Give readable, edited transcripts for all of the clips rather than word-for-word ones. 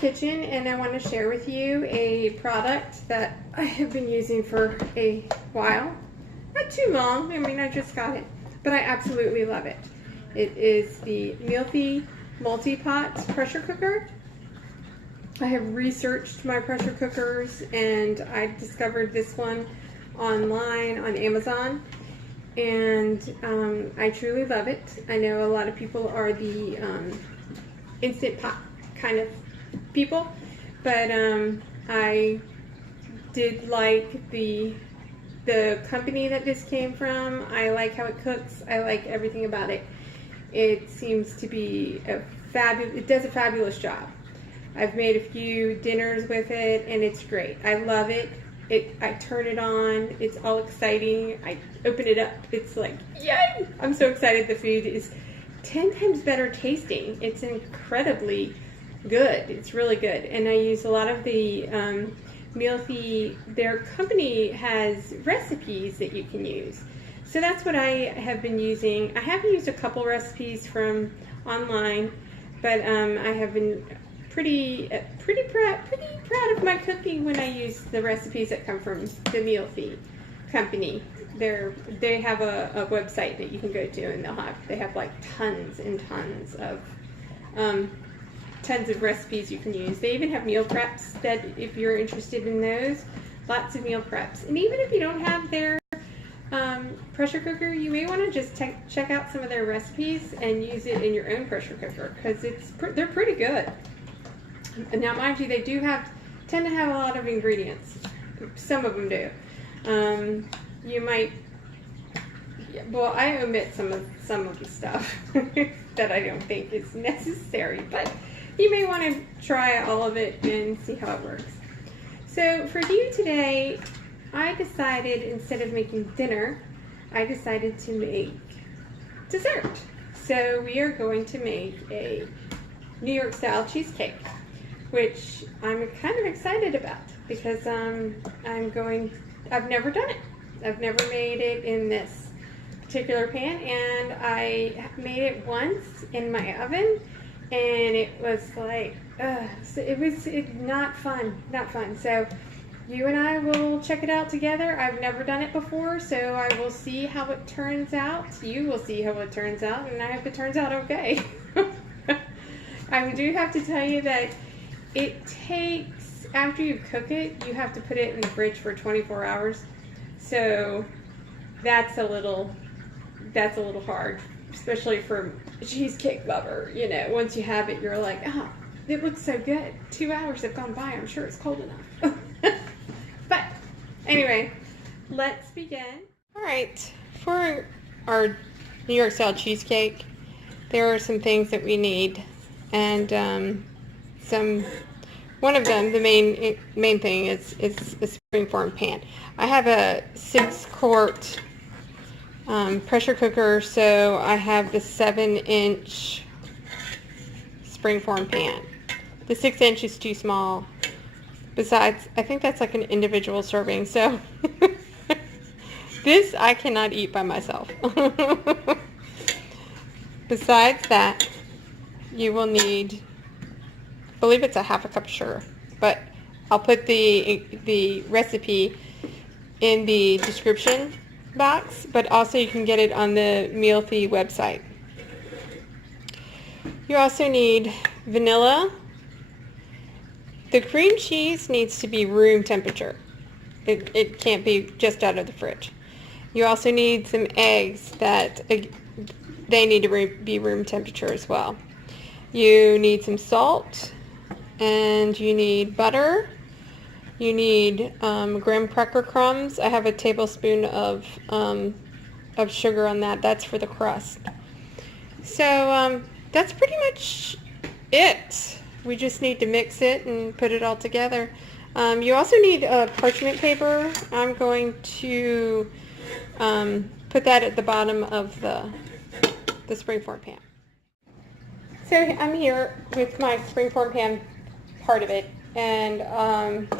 kitchen and I want to share with you a product that I have been using for a while. Not too long, I mean I just got it, but I absolutely love it. It is the Mealthy Multipot pressure cooker. I have researched my pressure cookers and I discovered this one online on Amazon, and I truly love it. I know a lot of people are the instant pot kind of people, but I did like the company that this came from. I like how it cooks. I like everything about it. It seems to be it does a fabulous job. I've made a few dinners with it and it's great. I love it. I turn it on, it's all exciting. I open it up, it's like, yay! I'm so excited. The food is 10 times better tasting. It's incredibly good. It's really good. And I use a lot of the Mealthy, their company has recipes that you can use. So that's what I have been using. I have used a couple recipes from online, but I have been pretty proud of my cooking when I use the recipes that come from the Mealthy company. They have a website that you can go to, and they have like tons and tons of recipes you can use. They even have meal preps that if you're interested in those, lots of meal preps. And even if you don't have their pressure cooker, you may want to just check out some of their recipes and use it in your own pressure cooker, because they're pretty good. And now, mind you, they do tend to have a lot of ingredients. Some of them do. You might, well, I omit some of the stuff that I don't think is necessary, but you may want to try all of it and see how it works. So for you today, I decided instead of making dinner, I decided to make dessert. So we are going to make a New York style cheesecake, which I'm kind of excited about because I've never done it. I've never made it in this particular pan, and I made it once in my oven, and it was like, so it was not fun. So you and I will check it out together. I've never done it before, so I will see how it turns out. You will see how it turns out, and I hope it turns out okay. I do have to tell you that it takes, after you cook it, you have to put it in the fridge for 24 hours. So that's a little hard, especially for a cheesecake lover. You know, once you have it, you're like, oh, it looks so good. 2 hours have gone by. I'm sure it's cold enough. But anyway, let's begin. All right, for our New York style cheesecake, there are some things that we need, and one of them, the main thing is a springform pan. I have a 6-quart pressure cooker, so I have the 7-inch springform pan. The 6-inch is too small. Besides, I think that's like an individual serving, so this I cannot eat by myself. Besides that, you will need, I believe it's a half a cup of sugar, but I'll put the recipe in the description box, but also you can get it on the Mealthy website. You also need vanilla. The cream cheese needs to be room temperature. It can't be just out of the fridge. You also need some eggs that they need to be room temperature as well. You need some salt, and you need butter. You need graham cracker crumbs. I have a tablespoon of sugar on that. That's for the crust. So that's pretty much it. We just need to mix it and put it all together. You also need parchment paper. I'm going to put that at the bottom of the springform pan. So I'm here with my springform pan part of it, and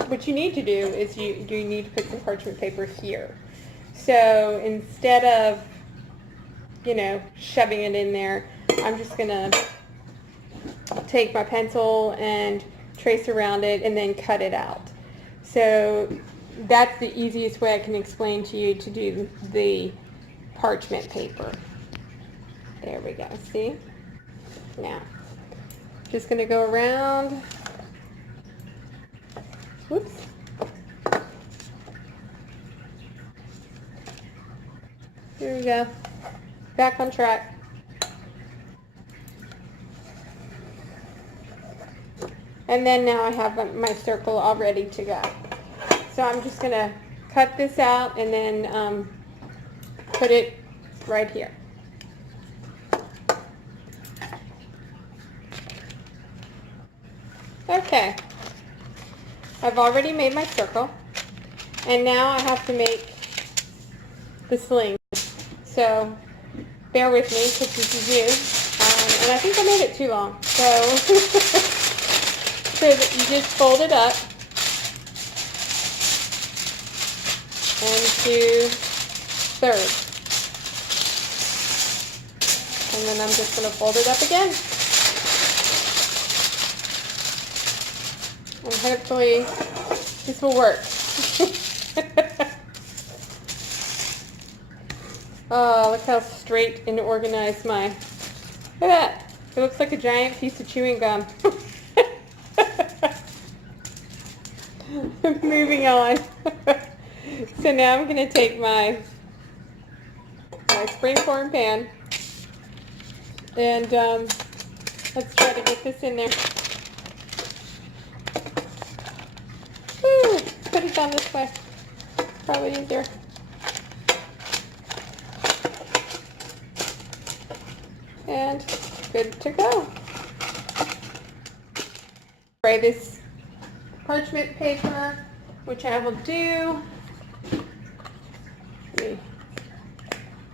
what you need to do is you need to put some parchment paper here. So instead of, shoving it in there, I'm just gonna take my pencil and trace around it, and then cut it out. So that's the easiest way I can explain to you to do the parchment paper. There we go, see? Now, just going to go around. Whoops. Here we go. Back on track. And then now I have my circle all ready to go. So I'm just going to cut this out and then put it right here. Okay. I've already made my circle. And now I have to make the sling. So bear with me because this is new. And I think I made it too long. So, so that you just fold it up into thirds. And then I'm just going to fold it up again. And hopefully this will work. Oh, look how straight and organized my... Look at that. It looks like a giant piece of chewing gum. Moving on. So now I'm going to take my springform pan and let's try to get this in there. Woo, put it down this way. Probably easier. And good to go. Spray this parchment paper, which I will do. Let me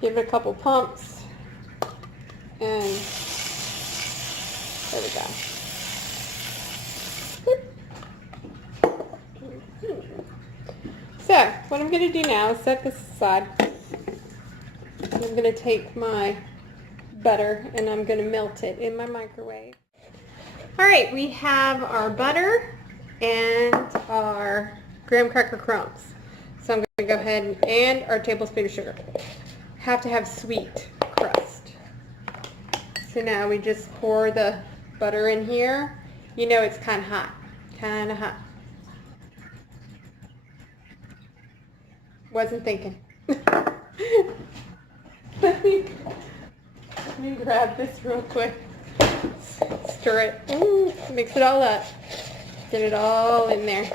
give it a couple pumps. And there we go. So, what I'm going to do now is set this aside. I'm going to take my butter and I'm going to melt it in my microwave. Alright, we have our butter and our graham cracker crumbs. So I'm going to go ahead and our tablespoon of sugar. Have to have sweet crust. So now we just pour the butter in here. You know it's kind of hot. Kind of hot. Wasn't thinking. Let me grab this real quick. Stir it. Ooh, mix it all up. Get it all in there.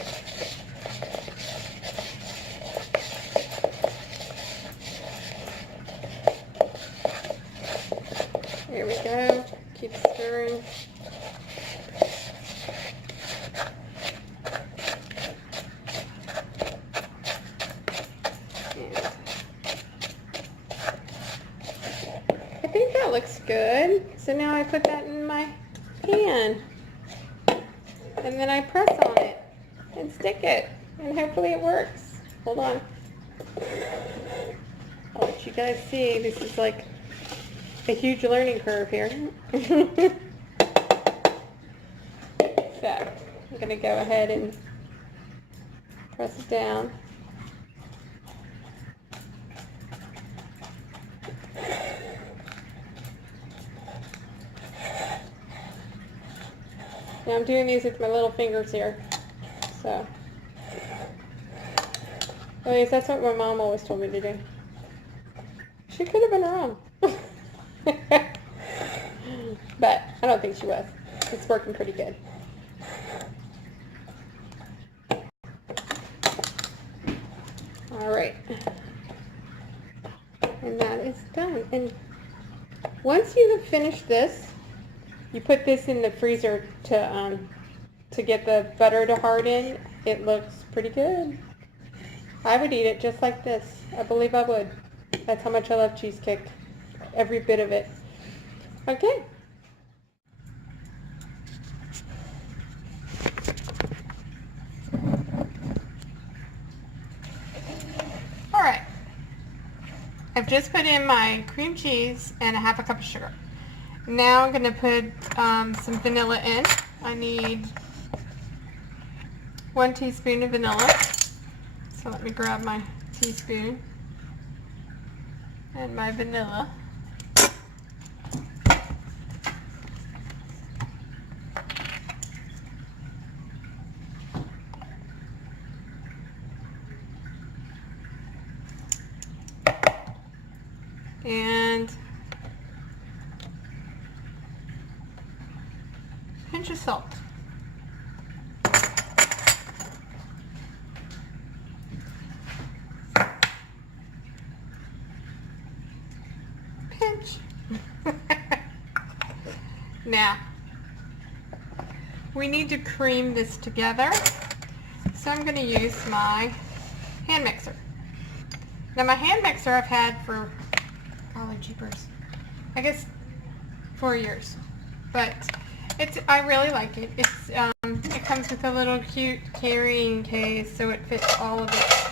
There we go. Keep stirring. I think that looks good. So now I put that in my pan. And then I press on it and stick it. And hopefully it works. Hold on. I'll let you guys see. This is like a huge learning curve here. So I'm going to go ahead and press it down. Now I'm doing these with my little fingers here. So, at least that's what my mom always told me to do. She could have been wrong. But I don't think she was. It's working pretty good. Alright. And that is done. And once you have finished this, you put this in the freezer to get the butter to harden. It looks pretty good. I would eat it just like this. I believe I would. That's how much I love cheesecake. Every bit of it. Okay. Alright. I've just put in my cream cheese and a half a cup of sugar. Now I'm going to put some vanilla in. I need 1 teaspoon of vanilla. So let me grab my teaspoon and my vanilla. And a pinch of salt. Pinch. Now, we need to cream this together, so I'm going to use my hand mixer. Now my hand mixer I've had for, golly jeepers, I guess 4 years, but I really like it. It comes with a little cute carrying case, so it fits all of its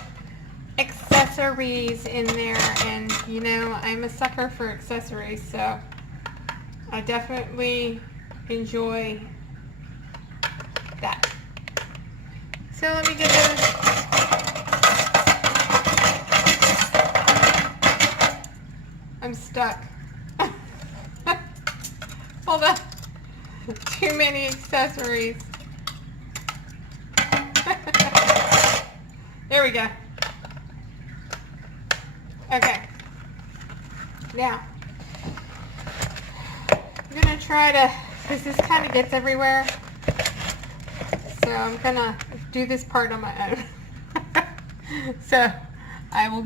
accessories in there, and you know, I'm a sucker for accessories, so I definitely enjoy that. So let me get those. I'm stuck. Hold on. Too many accessories. There we go. Okay. Now, I'm going to try to, because this kind of gets everywhere, so I'm going to do this part on my own. So, I will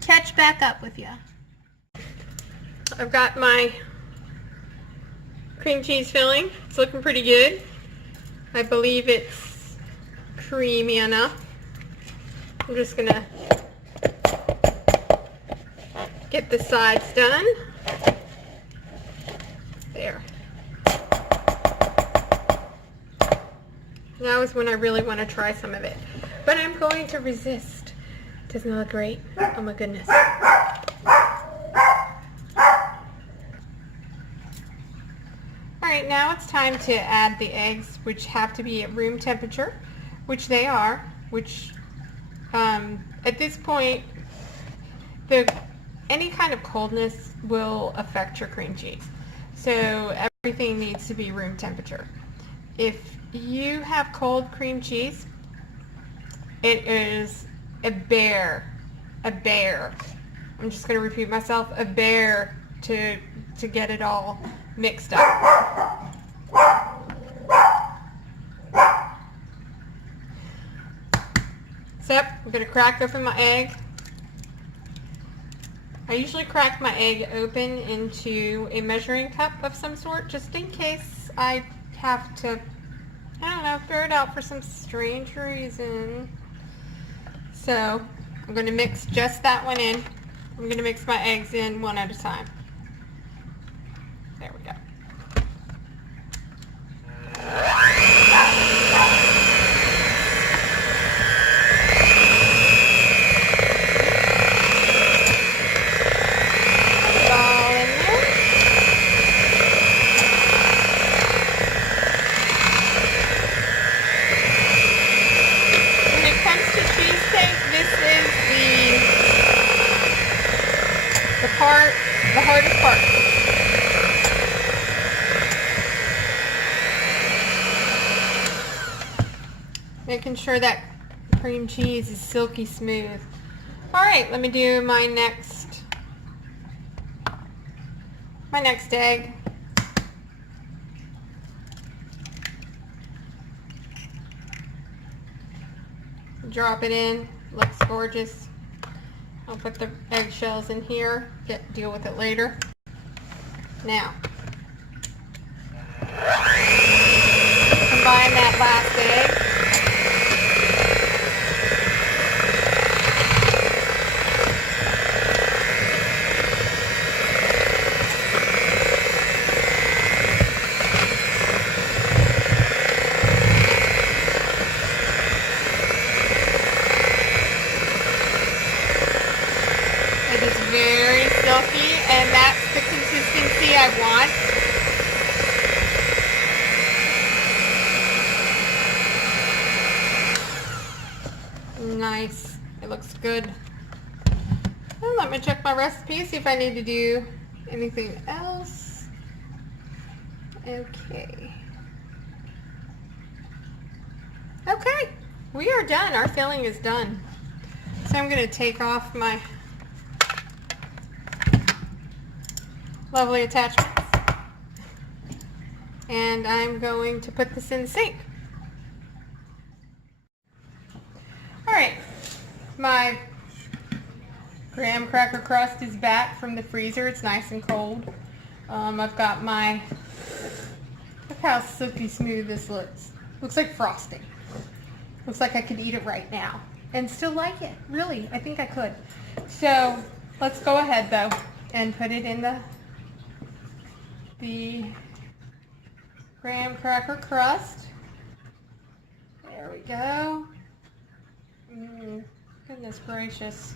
catch back up with you. I've got my cream cheese filling. It's looking pretty good. I believe it's creamy enough. I'm just going to get the sides done. There. Now is when I really want to try some of it. But I'm going to resist. Doesn't it look great? Oh my goodness. Alright, now it's time to add the eggs, which have to be at room temperature, which they are, which at this point, any kind of coldness will affect your cream cheese. So everything needs to be room temperature. If you have cold cream cheese, it is a bear. I'm just going to repeat myself, a bear to get it all mixed up. So I'm going to crack open my egg. I usually crack my egg open into a measuring cup of some sort, just in case I have to, I don't know, throw it out for some strange reason. So I'm going to mix just that one in. I'm going to mix my eggs in one at a time. There we go. The hardest part. Making sure that cream cheese is silky smooth. Alright, let me do my next egg. Drop it in. Looks gorgeous. I'll put the eggshells in here, deal with it later. Now, combine that last egg. Very silky, and that's the consistency I want. nice. It looks good. Well, let me check my recipe, see if I need to do anything else. Okay. Okay, we are done. Our filling is done. So I'm going to take off my lovely attachments. And I'm going to put this in the sink. Alright, my graham cracker crust is back from the freezer. It's nice and cold. I've got my, look how silky smooth this looks. Looks like frosting. Looks like I could eat it right now and still like it. Really, I think I could. So let's go ahead though and put it in the graham cracker crust. There we go. Goodness gracious.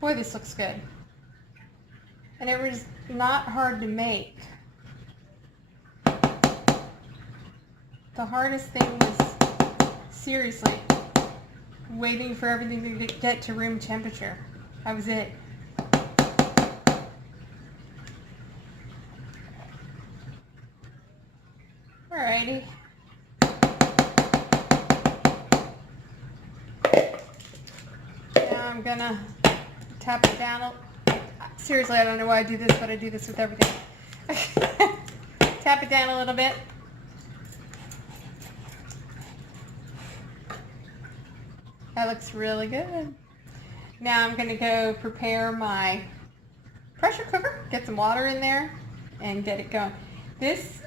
Boy, this looks good. And it was not hard to make. The hardest thing was, seriously, waiting for everything to get to room temperature. That was it. Alrighty. Now I'm gonna tap it down. Seriously, I don't know why I do this, but I do this with everything. Tap it down a little bit. That looks really good. Now I'm gonna go prepare my pressure cooker, get some water in there, and get it going. This,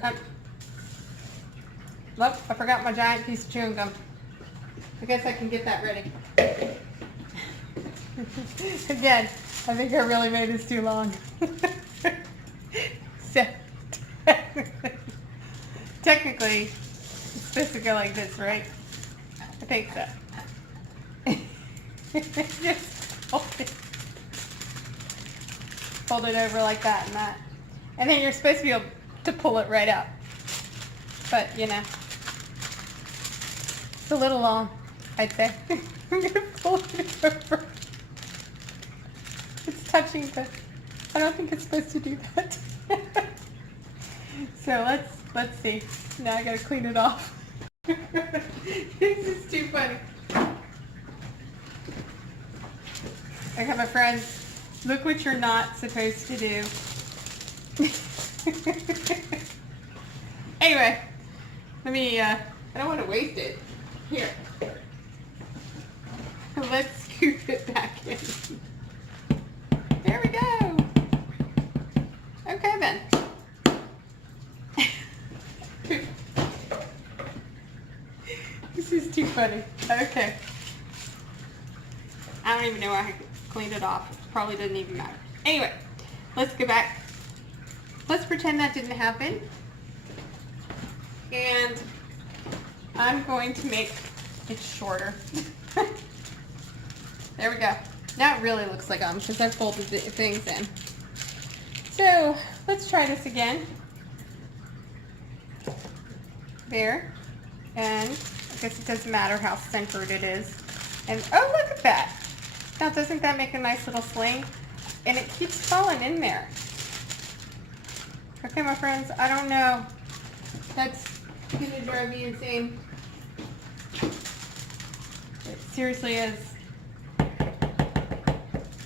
look, I forgot my giant piece of chewing gum. I guess I can get that ready. Again, I think I really made this too long. So, technically, it's supposed to go like this, right? I think so. Just fold it over like that and that. And then you're supposed to be able to pull it right up. But, you know, it's a little long, I'd say. I'm going to pull it over. It's touching, but I don't think it's supposed to do that. So let's see. Now I got to clean it off. This is too funny. Okay, my friends, look what you're not supposed to do. Anyway, let me, I don't want to waste it. Here. Let's scoop it back in. There we go. Okay then. This is too funny. Okay. I don't even know why I cleaned it off. It probably doesn't even matter. Anyway, let's go back. Let's pretend that didn't happen. And I'm going to make it shorter. There we go. Now it really looks like because I folded the things in. So let's try this again. There. And I guess it doesn't matter how centered it is. And oh, look at that. Now doesn't that make a nice little sling? And it keeps falling in there. Okay, my friends, I don't know. That's gonna drive me insane. It seriously is.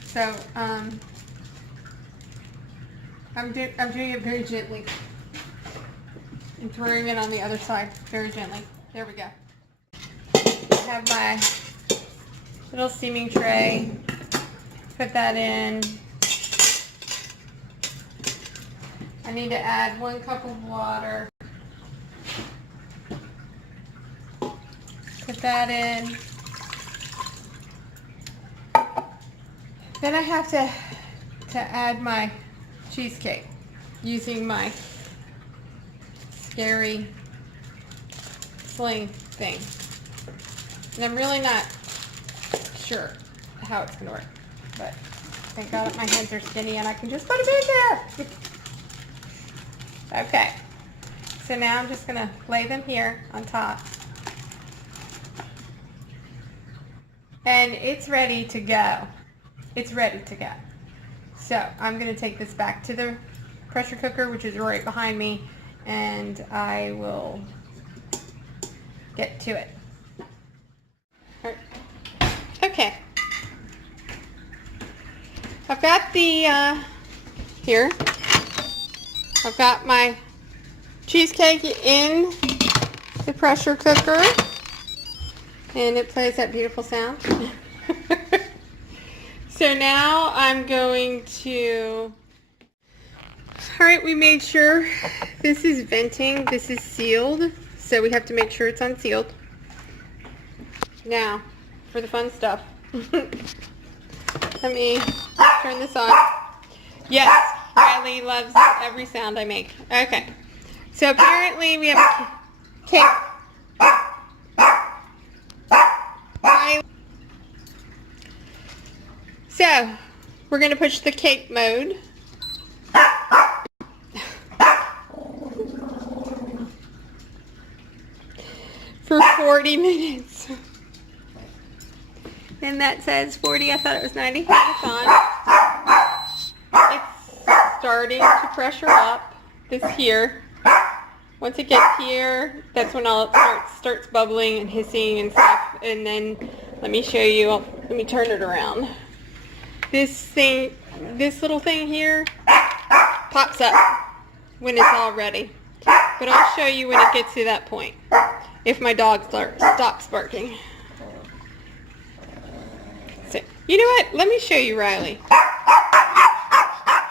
So, I'm doing it very gently. And throwing it on the other side very gently. There we go. I have my little steaming tray. Put that in. I need to add 1 cup of water. Put that in. Then I have to add my cheesecake using my scary sling thing. And I'm really not sure how it's gonna work, but thank God my hands are skinny and I can just put them in there. Okay, So now I'm just going to lay them here on top. And it's ready to go. It's ready to go. So I'm going to take this back to the pressure cooker, which is right behind me, and I will get to it. All right. Okay. I've got the, here, I've got my cheesecake in the pressure cooker, and it plays that beautiful sound. So now I'm going to, all right, we made sure this is venting, this is sealed, so we have to make sure it's unsealed. Now, for the fun stuff, let me turn this on. Yes, Riley loves every sound I make. Okay, so apparently we have a cake. So, we're going to push the cake mode. For 40 minutes. And that says 40, I thought it was 90. It's on. It's starting to pressure up. This here. Once it gets here, that's when it starts bubbling and hissing and stuff. And then, let me show you, let me turn it around. This little thing here pops up when it's all ready. But I'll show you when it gets to that point. If my dog stops barking. So, you know what? Let me show you Riley.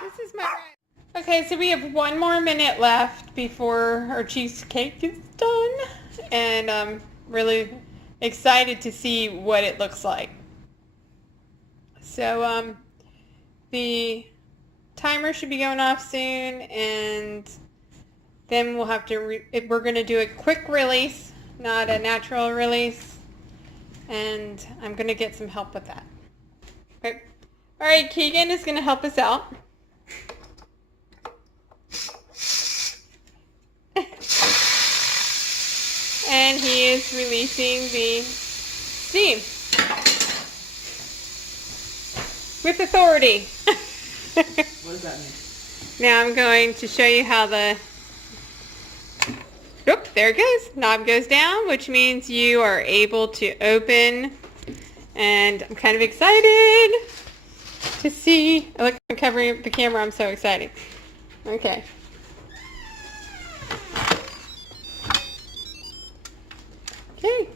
This is my Riley. Okay, so we have 1 more minute left before our cheesecake is done. And I'm really excited to see what it looks like. So the timer should be going off soon, and then we'll have to, we're going to do a quick release, not a natural release, and I'm going to get some help with that. Okay. All right, Keegan is going to help us out. And he is releasing the steam. With authority. What does that mean? Now I'm going to show you how the, oop, there it goes. Knob goes down, which means you are able to open. And I'm kind of excited to see. Look, I'm covering up the camera. I'm so excited. Okay. Okay.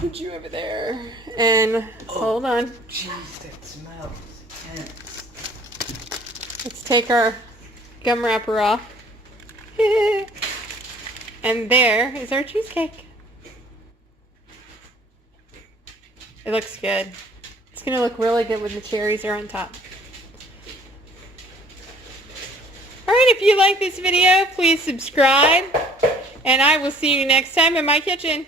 Put you over there. And hold on. Jeez, that smells intense. Let's take our gum wrapper off. And there is our cheesecake. It looks good. It's going to look really good when the cherries are on top. Alright, if you like this video, please subscribe. And I will see you next time in my kitchen.